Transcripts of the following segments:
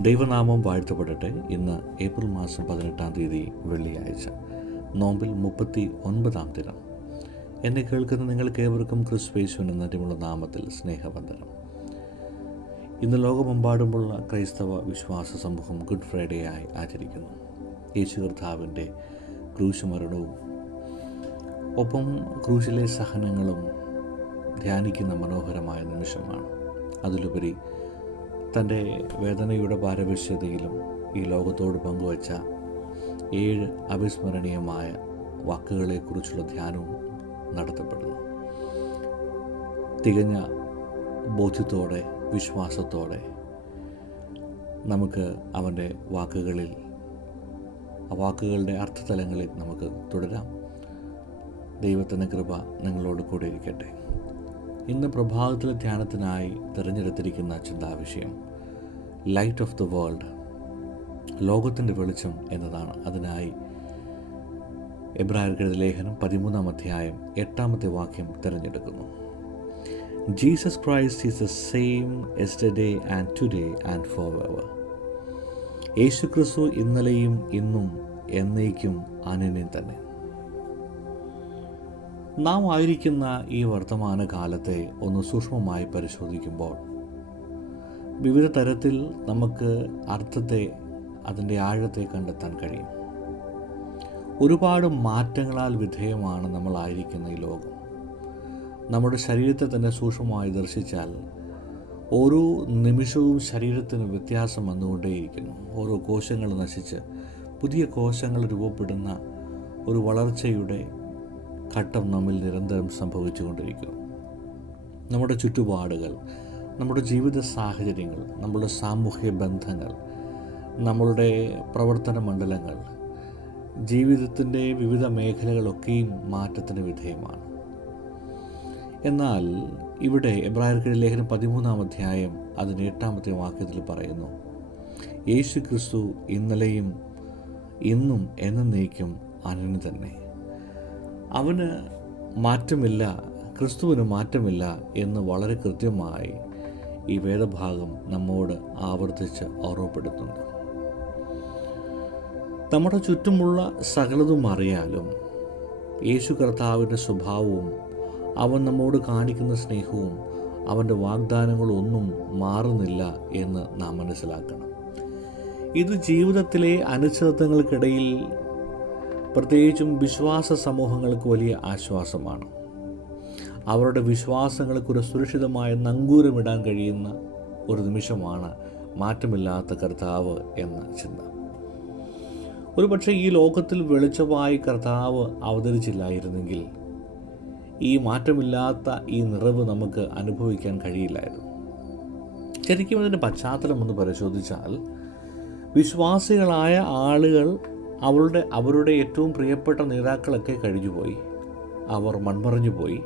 ദൈവനാമം വാഴ്ത്തപ്പെടട്ടെ. ഇന്ന് ഏപ്രിൽ മാസം പതിനെട്ടാം തീയതി വെള്ളിയാഴ്ച നോമ്പിൽ മുപ്പത്തി ഒൻപതാം ദിനം. എന്നെ കേൾക്കുന്ന നിങ്ങൾക്ക് ഏവർക്കും ക്രിസ്വേശുവിൻ എന്നതിമുള്ള നാമത്തിൽ സ്നേഹബന്ധനം ഇന്ന് ലോകമെമ്പാടുമുള്ള ക്രൈസ്തവ വിശ്വാസ സമൂഹം ഗുഡ് ഫ്രൈഡേ ആയി ആചരിക്കുന്നു. യേശു കർത്താവിന്റെ ക്രൂശുമരണവും ഒപ്പം ക്രൂശിലെ സഹനങ്ങളും ധ്യാനിക്കുന്ന മനോഹരമായ നിമിഷമാണ്. അതിലുപരി തന്റെ വേദനയുടെ പാരവശ്യതയിലും ഈ ലോകത്തോട് പങ്കുവച്ച ഏഴ് അവിസ്മരണീയമായ വാക്കുകളെക്കുറിച്ചുള്ള ധ്യാനവും നടത്തപ്പെടുന്നു. തികഞ്ഞ ബോധ്യത്തോടെ വിശ്വാസത്തോടെ നമുക്ക് അവന്റെ വാക്കുകളിൽ ആ വാക്കുകളുടെ അർത്ഥതലങ്ങളിൽ നമുക്ക് തുടരാം. ദൈവത്തിന്റെ കൃപ നിങ്ങളോട് കൂടെ ഇരിക്കട്ടെ. ഇന്ന് പ്രഭാതത്തിലെ ധ്യാനത്തിനായി തിരഞ്ഞെടുത്തിരിക്കുന്ന ചിന്താവിഷയം ലൈറ്റ് ഓഫ് ദ വേൾഡ് ലോകത്തിന്റെ വെളിച്ചം എന്നതാണ്. അതിനായി എബ്രാഹിം ലേഖനം പതിമൂന്നാം അധ്യായം എട്ടാമത്തെ വാക്യം തിരഞ്ഞെടുക്കുന്നു. Jesus Christ is the same yesterday and today and forever Yeshu Kristu ഇന്നലെയും ഇന്നും എന്നേക്കും അനന്യം തന്നെ. നാം ആയിരിക്കുന്ന ഈ വർത്തമാന കാലത്തെ ഒന്ന് സൂക്ഷ്മമായി പരിശോധിക്കുമ്പോൾ വിവിധ തരത്തിൽ നമുക്ക് അർത്ഥത്തെ അതിന്റെ ആഴത്തെ കണ്ടെത്താൻ കഴിയും. ഒരുപാട് മാറ്റങ്ങളാൽ വിധേയമാണ് നമ്മളായിരിക്കുന്ന ഈ ലോകം. നമ്മുടെ ശരീരത്തെ തന്നെ സൂക്ഷ്മമായി ദർശിച്ചാൽ ഓരോ നിമിഷവും ശരീരത്തിന് വ്യത്യാസം വന്നുകൊണ്ടേയിരിക്കുന്നു. ഓരോ കോശങ്ങൾ നശിച്ച് പുതിയ കോശങ്ങൾ രൂപപ്പെടുന്ന ഒരു വളർച്ചയുടെ ഘട്ടം നമ്മിൽ നിരന്തരം സംഭവിച്ചുകൊണ്ടിരിക്കുന്നു. നമ്മുടെ ചുറ്റുപാടുകൾ നമ്മുടെ ജീവിത സാഹചര്യങ്ങൾ നമ്മുടെ സാമൂഹ്യ ബന്ധങ്ങൾ നമ്മളുടെ പ്രവർത്തന മണ്ഡലങ്ങൾ ജീവിതത്തിന്റെ വിവിധ മേഖലകളൊക്കെയും മാറ്റത്തിന് വിധേയമാണ്. എന്നാൽ ഇവിടെ എബ്രായർക്കിടെ ലേഖനം പതിമൂന്നാം അധ്യായം അതിന് എട്ടാമത്തെ വാക്യത്തിൽ പറയുന്നു യേശു ക്രിസ്തു ഇന്നലെയും ഇന്നും എന്നേക്കും അനന് തന്നെ അവന് മാറ്റമില്ല ക്രിസ്തുവിന് മാറ്റമില്ല എന്ന് വളരെ കൃത്യമായി ഈ വേദഭാഗം നമ്മോട് ആവർത്തിച്ച് ഓർമ്മപ്പെടുത്തുന്നു. നമ്മുടെ ചുറ്റുമുള്ള സകലതും അറിയാലും യേശു കർത്താവിന്റെ സ്വഭാവവും അവൻ നമ്മോട് കാണിക്കുന്ന സ്നേഹവും അവന്റെ വാഗ്ദാനങ്ങളൊന്നും മാറുന്നില്ല എന്ന് നാം മനസ്സിലാക്കണം. ഇത് ജീവിതത്തിലെ അനിശ്ചിതത്വങ്ങൾക്കിടയിൽ പ്രത്യേകിച്ചും വിശ്വാസ സമൂഹങ്ങൾക്ക് വലിയ ആശ്വാസമാണ്. അവരുടെ വിശ്വാസങ്ങൾക്കൊരു സുരക്ഷിതമായ നങ്കൂരമിടാൻ കഴിയുന്ന ഒരു നിമിഷമാണ് മാറ്റമില്ലാത്ത കർത്താവ് എന്ന ചിന്ത. ഒരുപക്ഷെ ഈ ലോകത്തിൽ വെളിച്ചമായി കർത്താവ് അവതരിച്ചില്ലായിരുന്നെങ്കിൽ ഈ മാറ്റമില്ലാത്ത ഈ നിറവ് നമുക്ക് അനുഭവിക്കാൻ കഴിയില്ലായിരുന്നു. ശരിക്കും ഇതിന്റെ പശ്ചാത്തലം ഒന്ന് പരിശോധിച്ചാൽ വിശ്വാസികളായ ആളുകൾ അവളുടെ അവരുടെ ഏറ്റവും പ്രിയപ്പെട്ട നേതാക്കളൊക്കെ കഴിഞ്ഞുപോയി. അവർ മൺമറഞ്ഞു പോയി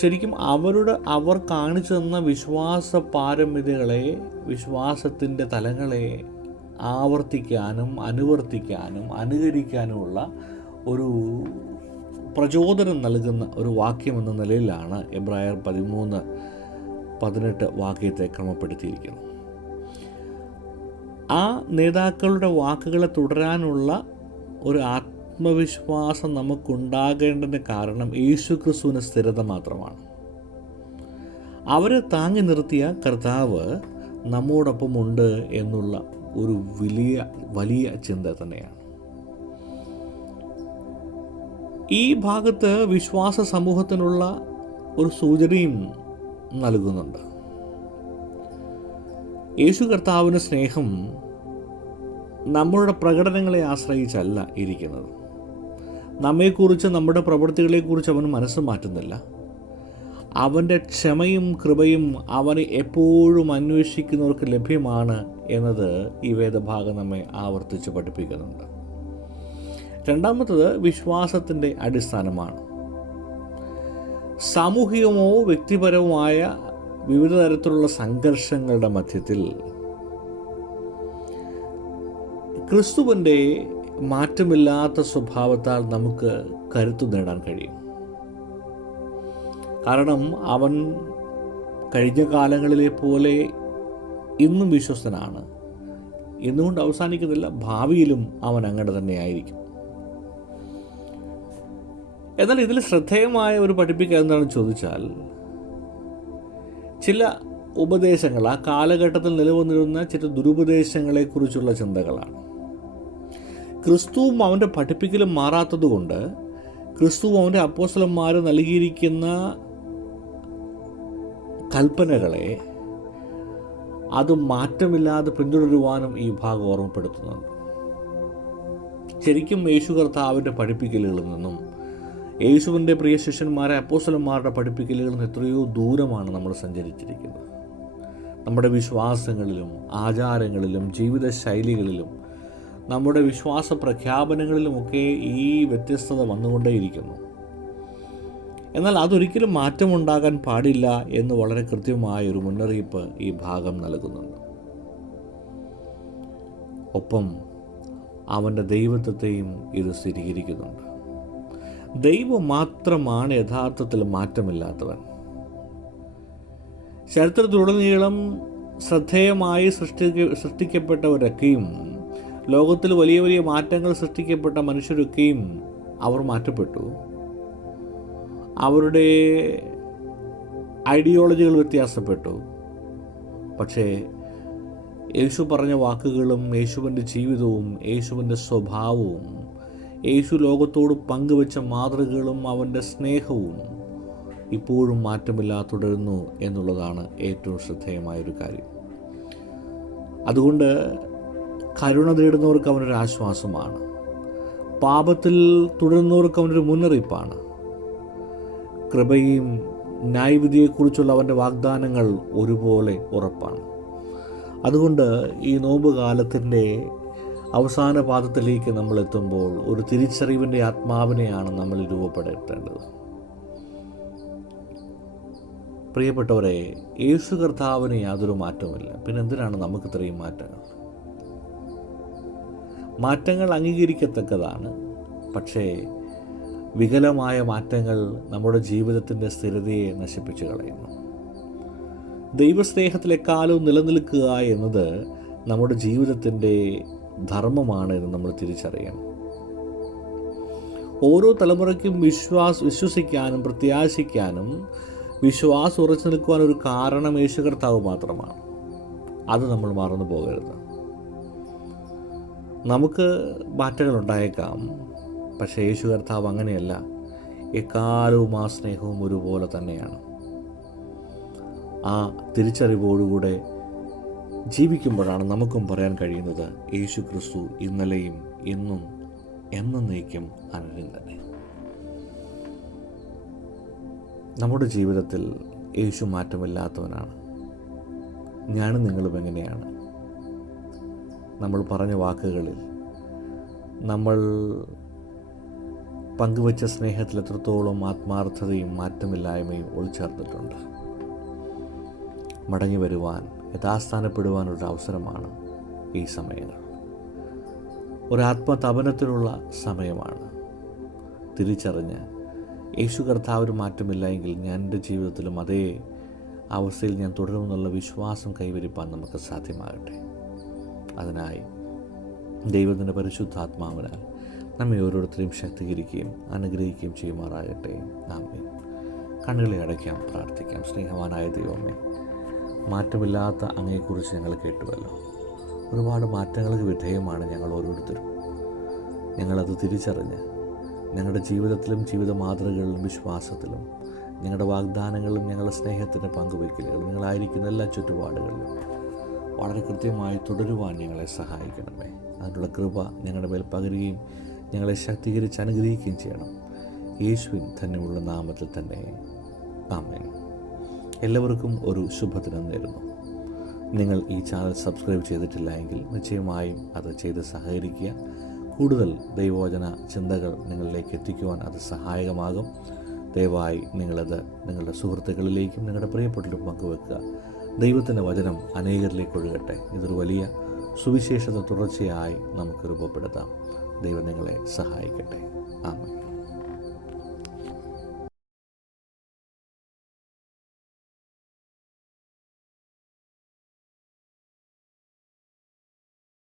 ശരിക്കും അവരുടെ അവർ കാണിച്ചു തന്ന വിശ്വാസ പാരമ്യതകളെ വിശ്വാസത്തിന്റെ തലങ്ങളെ ആവർത്തിക്കാനും അനുവർത്തിക്കാനും അനുകരിക്കാനുമുള്ള ഒരു പ്രചോദനം നൽകുന്ന ഒരു വാക്യം എന്ന നിലയിലാണ് എബ്രായർ പതിമൂന്ന് പതിനെട്ട് വാക്യത്തെ ക്രമപ്പെടുത്തിയിരിക്കുന്നത്. ആ നേതാക്കളുടെ വാക്കുകളെ തുടരാനുള്ള ഒരു ആത്മവിശ്വാസം നമുക്കുണ്ടാകേണ്ടതിന് കാരണം യേശു ക്രിസ്തുവിന് സ്ഥിരത മാത്രമാണ്. അവരെ താങ്ങി നിർത്തിയ കർത്താവ് നമ്മോടൊപ്പം ഉണ്ട് എന്നുള്ള ഒരു വലിയ വലിയ ചിന്ത തന്നെയാണ്. ഈ ഭാഗത്ത് വിശ്വാസ സമൂഹത്തിനുള്ള ഒരു സൂചനയും നൽകുന്നുണ്ട്. യേശു കർത്താവിന് സ്നേഹം നമ്മളുടെ പ്രകടനങ്ങളെ ആശ്രയിച്ചല്ല ഇരിക്കുന്നത്. നമ്മെക്കുറിച്ച് നമ്മുടെ പ്രവൃത്തികളെക്കുറിച്ച് അവൻ മനസ്സ് മാറ്റുന്നില്ല. അവന്റെ ക്ഷമയും കൃപയും അവനെ എപ്പോഴും അന്വേഷിക്കുന്നവർക്ക് ലഭ്യമാണ് എന്നത് ഈ വേദഭാഗം നമ്മെ ആവർത്തിച്ച് പഠിപ്പിക്കുന്നുണ്ട്. രണ്ടാമത്തത് വിശ്വാസത്തിന്റെ അടിസ്ഥാനമാണ്. സാമൂഹികമോ വ്യക്തിപരവുമായ വിവിധ തരത്തിലുള്ള സംഘർഷങ്ങളുടെ മധ്യത്തിൽ ക്രിസ്തുവിന്റെ മാറ്റമില്ലാത്ത സ്വഭാവത്താൽ നമുക്ക് കരുത്തു നേടാൻ കഴിയും. കാരണം അവൻ കഴിഞ്ഞ കാലങ്ങളിലെ പോലെ ഇന്നും വിശ്വസ്തനാണ്. എന്നുകൊണ്ട് അവസാനിക്കുന്നില്ല ഭാവിയിലും അവൻ അങ്ങനെ തന്നെ ആയിരിക്കും എന്നാൽ ഇതിൽ ശ്രദ്ധേയമായ ഒരു പഠിപ്പിക്കുക എന്താണെന്ന് ചോദിച്ചാൽ ചില ഉപദേശങ്ങൾ ആ കാലഘട്ടത്തിൽ നിലവന്നിരുന്ന ചില ദുരുപദേശങ്ങളെക്കുറിച്ചുള്ള ചിന്തകളാണ്. ക്രിസ്തുവും അവന്റെ പഠിപ്പിക്കലും മാറാത്തതുകൊണ്ട് ക്രിസ്തുവും അവന്റെ അപ്പോസലന്മാർ നൽകിയിരിക്കുന്ന കൽപ്പനകളെ അത് മാറ്റമില്ലാതെ പിന്തുടരുവാനും ഈ ഭാഗം ഓർമ്മപ്പെടുത്തുന്നുണ്ട്. ശരിക്കും യേശു കർത്താവിന്റെ പഠിപ്പിക്കലുകളിൽ നിന്നും യേശുവിന്റെ പ്രിയ ശിഷ്യന്മാരെ അപ്പോസലന്മാരുടെ പഠിപ്പിക്കലുകളിൽ നിന്ന് എത്രയോ ദൂരമാണ് നമ്മൾ സഞ്ചരിച്ചിരിക്കുന്നത്. നമ്മുടെ വിശ്വാസങ്ങളിലും ആചാരങ്ങളിലും ജീവിത ശൈലികളിലും നമ്മുടെ വിശ്വാസ പ്രഖ്യാപനങ്ങളിലുമൊക്കെ ഈ വ്യത്യസ്തത വന്നുകൊണ്ടേയിരിക്കുന്നു. എന്നാൽ അതൊരിക്കലും മാറ്റമുണ്ടാകാൻ പാടില്ല എന്ന് വളരെ കൃത്യമായ ഒരു മുന്നറിയിപ്പ് ഈ ഭാഗം നൽകുന്നുണ്ട്. ഒപ്പം അവന്റെ ദൈവത്വത്തെയും ഇത് സ്ഥിരീകരിക്കുന്നുണ്ട്. ദൈവം മാത്രമാണ് യഥാർത്ഥത്തിൽ മാറ്റമില്ലാത്തവൻ. ചരിത്രത്തിലുടനീളം ശ്രദ്ധേയമായി സൃഷ്ടി സൃഷ്ടിക്കപ്പെട്ടവരൊക്കെയും ലോകത്തിൽ വലിയ വലിയ മാറ്റങ്ങൾ സൃഷ്ടിക്കപ്പെട്ട മനുഷ്യരൊക്കെയും അവർ മാറ്റപ്പെട്ടു. അവരുടെ ഐഡിയോളജികൾ വ്യത്യാസപ്പെട്ടു. പക്ഷേ യേശു പറഞ്ഞ വാക്കുകളും യേശുവിന്റെ ജീവിതവും യേശുവിന്റെ സ്വഭാവവും യേശു ലോകത്തോട് പങ്കുവെച്ച മാതൃകകളും അവന്റെ സ്നേഹവും ഇപ്പോഴും മാറ്റമില്ലാതെ തുടരുന്നു എന്നുള്ളതാണ് ഏറ്റവും ശ്രദ്ധേയമായൊരു കാര്യം. അതുകൊണ്ട് കരുണ തേടുന്നവർക്ക് അവനൊരു ആശ്വാസമാണ്. പാപത്തിൽ തുടരുന്നവർക്ക് അവനൊരു മുന്നറിയിപ്പാണ്. കൃപയും ന്യായവിധിയെക്കുറിച്ചുള്ള അവന്റെ വാഗ്ദാനങ്ങൾ ഒരുപോലെ ഉറപ്പാണ്. അതുകൊണ്ട് ഈ നോമ്പ് കാലത്തിന്റെ അവസാന പാദത്തിലേക്ക് നമ്മൾ എത്തുമ്പോൾ ഒരു തിരിച്ചറിവിന്റെ ആത്മാവിനെയാണ് നമ്മൾ രൂപപ്പെടുത്തേണ്ടത്. പ്രിയപ്പെട്ടവരെ യേശു കർത്താവിന് യാതൊരു മാറ്റവുമില്ല. പിന്നെ എന്തിനാണ് നമുക്ക് ഇത്രയും മാറ്റങ്ങൾ മാറ്റങ്ങൾ അംഗീകരിക്കത്തക്കതാണ്. പക്ഷേ വികലമായ മാറ്റങ്ങൾ നമ്മുടെ ജീവിതത്തിന്റെ സ്ഥിരതയെ നശിപ്പിച്ചു കളയുന്നു. ദൈവസ്നേഹത്തിലെക്കാലവും നിലനിൽക്കുക എന്നത് നമ്മുടെ ജീവിതത്തിന്റെ ധർമ്മമാണ് എന്ന് നമ്മൾ തിരിച്ചറിയണം. ഓരോ തലമുറയ്ക്കും വിശ്വാസ് വിശ്വസിക്കാനും പ്രത്യാശിക്കാനും വിശ്വാസം ഉറച്ചു നിൽക്കുവാൻ ഒരു കാരണം യേശു കർത്താവ് മാത്രമാണ്. അത് നമ്മൾ മറന്നു പോകരുത്. നമുക്ക് മാറ്റങ്ങൾ ഉണ്ടായേക്കാം. പക്ഷേ യേശു കർത്താവ് അങ്ങനെയല്ല. എക്കാലവും ആ സ്നേഹവും ഒരുപോലെ തന്നെയാണ്. ആ തിരിച്ചറിവോടുകൂടെ ജീവിക്കുമ്പോഴാണ് നമുക്കും പറയാൻ കഴിയുന്നത് യേശു ക്രിസ്തു ഇന്നലെയും എന്നും എന്നേക്കും അനരും തന്നെ. നമ്മുടെ ജീവിതത്തിൽ യേശു മാറ്റമില്ലാത്തവനാണ്. ഞാനും നിങ്ങളും എങ്ങനെയാണ്? നമ്മൾ പറഞ്ഞ വാക്കുകളിൽ നമ്മൾ പങ്കുവച്ച സ്നേഹത്തിൽ എത്രത്തോളം ആത്മാർത്ഥതയും മാറ്റമില്ലായ്മയും ഒളിച്ചേർന്നിട്ടുണ്ട്. മടങ്ങി വരുവാൻ യഥാസ്ഥാനപ്പെടുവാനൊരു അവസരമാണ് ഈ സമയങ്ങൾ ഒരാത്മതപനത്തിനുള്ള സമയമാണ്. തിരിച്ചറിഞ്ഞ് യേശു കർത്താവിന് മാറ്റമില്ല എങ്കിൽ ഞാൻ എന്റെ ജീവിതത്തിലും അതേ അവസ്ഥയിൽ ഞാൻ തുടരുമെന്നുള്ള വിശ്വാസം കൈവരിപ്പാൻ നമുക്ക് സാധ്യമാകട്ടെ. അതിനായി ദൈവത്തിന്റെ പരിശുദ്ധാത്മാവിനാൽ നമ്മെ ഓരോരുത്തരെയും ശക്തീകരിക്കുകയും അനുഗ്രഹിക്കുകയും ചെയ്യുമാറാകട്ടെ. നാം കണ്ണുകളെ അടയ്ക്കാം പ്രാർത്ഥിക്കാം. സ്നേഹവാനായ ദൈവമേ മാറ്റമില്ലാത്ത അങ്ങയെക്കുറിച്ച് ഞങ്ങൾ കേട്ടുവല്ലോ. ഒരുപാട് മാറ്റങ്ങൾക്ക് വിധേയമാണ് ഞങ്ങൾ ഓരോരുത്തരും. ഞങ്ങളത് തിരിച്ചറിഞ്ഞ് ഞങ്ങളുടെ ജീവിതത്തിലും ജീവിത മാതൃകകളിലും വിശ്വാസത്തിലും ഞങ്ങളുടെ വാഗ്ദാനങ്ങളിലും ഞങ്ങളുടെ സ്നേഹത്തിന്റെ പങ്കുവയ്ക്കലുകളും നിങ്ങളായിരിക്കുന്ന എല്ലാ ചുറ്റുപാടുകളിലും വളരെ കൃത്യമായി തുടരുവാൻ ഞങ്ങളെ സഹായിക്കണമേ. അതിനുള്ള കൃപ ഞങ്ങളുടെ മേൽ പകരുകയും ഞങ്ങളെ ശക്തീകരിച്ച് അനുഗ്രഹിക്കുകയും ചെയ്യണം. യേശുവിൻ തന്നെയുള്ള നാമത്തിൽ തന്നെ. ആമേൻ. എല്ലാവർക്കും ഒരു ശുഭദിനം നേരുന്നു. നിങ്ങൾ ഈ ചാനൽ സബ്സ്ക്രൈബ് ചെയ്തിട്ടില്ല എങ്കിൽ നിശ്ചയമായും അത് ചെയ്ത് സഹകരിക്കുക. കൂടുതൽ ദൈവവചന ചിന്തകൾ നിങ്ങളിലേക്ക് എത്തിക്കുവാൻ അത് സഹായകമാകും. ദയവായി നിങ്ങളത് നിങ്ങളുടെ സുഹൃത്തുക്കളിലേക്കും നിങ്ങളുടെ പ്രിയപ്പെട്ടവരും പങ്കുവെക്കുക. ദൈവത്തിന്റെ വചനം അനേകരിലേക്ക് ഒഴുകട്ടെ. ഇതൊരു വലിയ സുവിശേഷത തുടർച്ചയായി നമുക്ക് രൂപപ്പെടുത്താം ദൈവം നിങ്ങളെ സഹായിക്കട്ടെ. ആമേൻ.